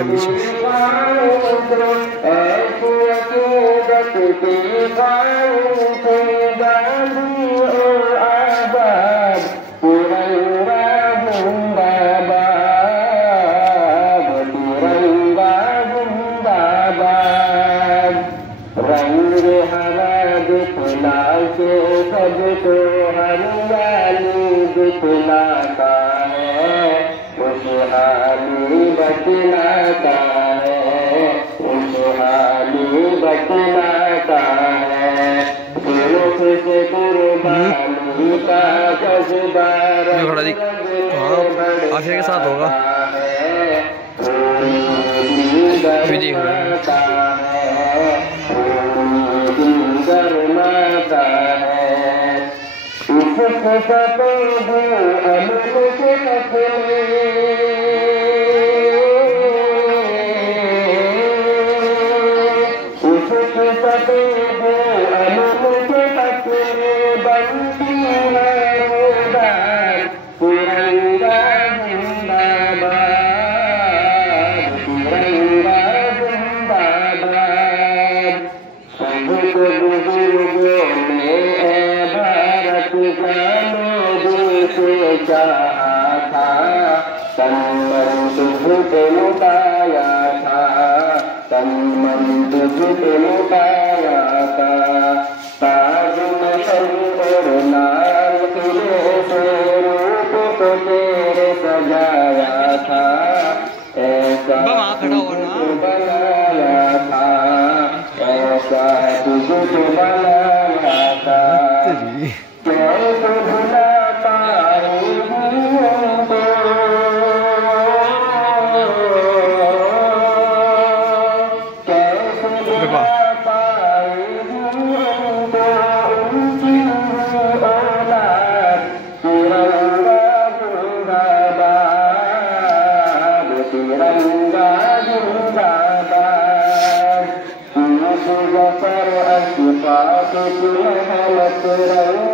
गया बीच में। रंग हरा दिखला के सबको हरियाली दिखलाता है, खुशहाली बतलाता है, खुशहाली बतलाता है। रुख से कुर्बानी का जज्बा आखिर के साथ होगा देख रहे हैं। करनाता है उसको सपे दो अमल के अपने, उसको सपे दो अमल के अपने। बनती है उदार तिरंगा जिंदाबाद, तिरंगा जिंदाबाद। सबको बुजुर्गों ने भारत का लोगों से चाहा था, तन मन तुझे लुटाया था, तन मन तुझे लुटाया था। ताज महल और लाल किले से रूप को तेरे सजाया था, ऐसा बनाया था, ऐसा तुझको बनाया था। कैसे भुला पाएगी हमको, कैसे भुला पाएगी हमको उनकी औलाद। तिरंगा जिंदाबाद, तिरंगा जिंदाबाद। जफर अशफाक की रहमत रंग